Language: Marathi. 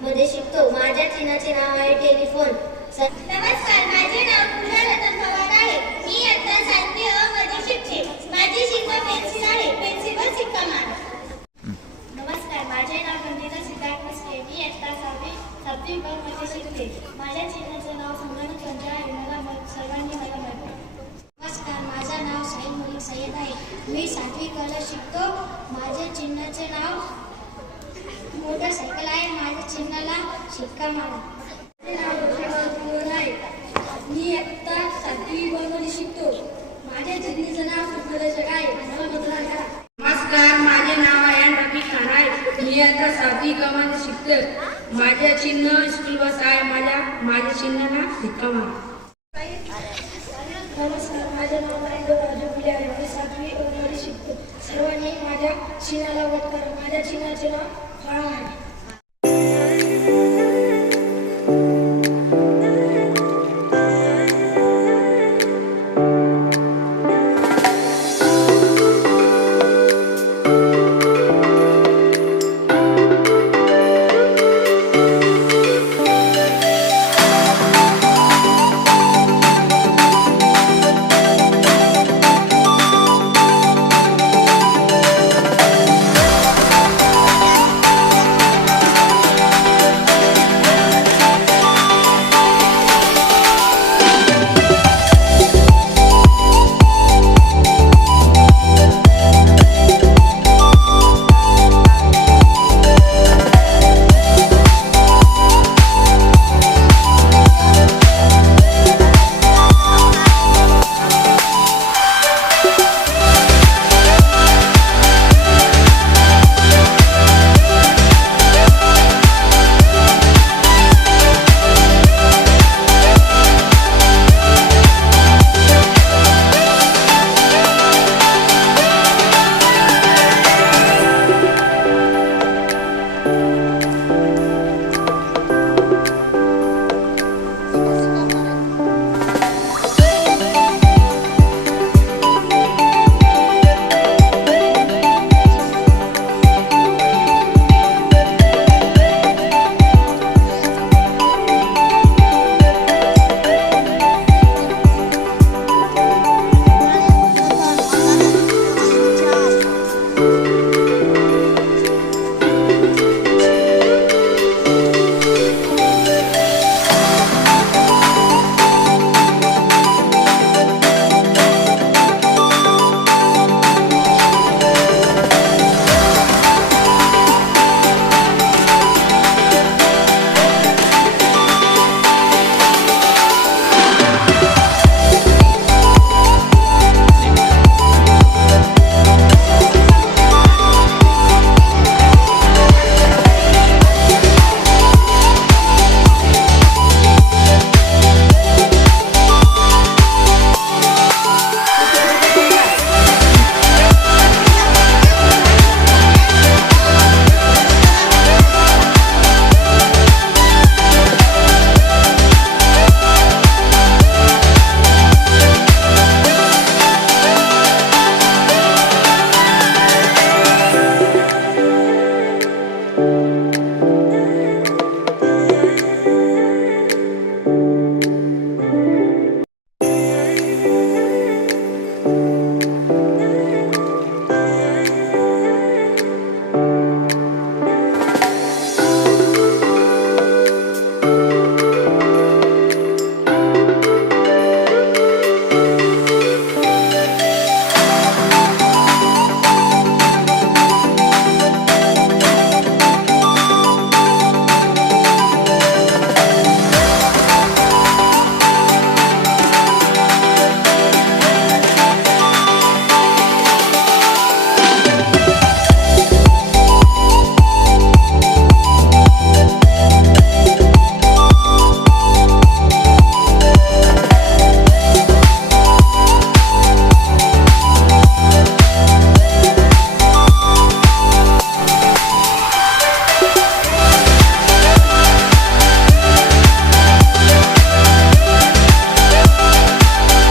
मध्ये शिकतो. माझ्या चिन्हाचे नाव आहे टेलिफोन. नमस्कार, माझे नाव पूजा रतन पवार आहे. मी इयत्ता 7वी अ मध्ये शिकते. माझे चिन्ह पेन्सिल आहे. पेन्सिलवर शिक्का मारा. नमस्कार, माझे नाव कंदिता सिद्धार्थ मस्के. मी इयत्ता 7वी ब मध्ये शिकते. माझ्या चिन्हाचे नाव संगणक तंत्र आहे. सर्वांनी मला माहिती. नमस्कार, माझे नाव साहिल मलिक सय्यद आहे. मी 7वी क ला शिकतो. माझ्या चिन्हाचे नाव मोटरसायकल आहे. माझ्या चिन्हाला शिक्का मारा. मी इयत्ता 7वी ब मध्ये शिकतो. माझ्या चिन्हाचे नाव सुप्रदर्शक आहे. मला मतदान करा. नमस्कार, माझे नाव अयान रफिक खान आहे. मी आता 7वी क मध्ये शिकतो. माझे चिन्ह स्कूल बस आहे. माझ्या चिन्हाला शिक्का मारा. नमस्कार, माझे नाव राजू फुले आहे. मी 7वी अ मध्ये शिकतो. सर्वांनी माझ्या चिन्हाला वोट करा. माझ्या चिन्हाचे नाव फळा आहे.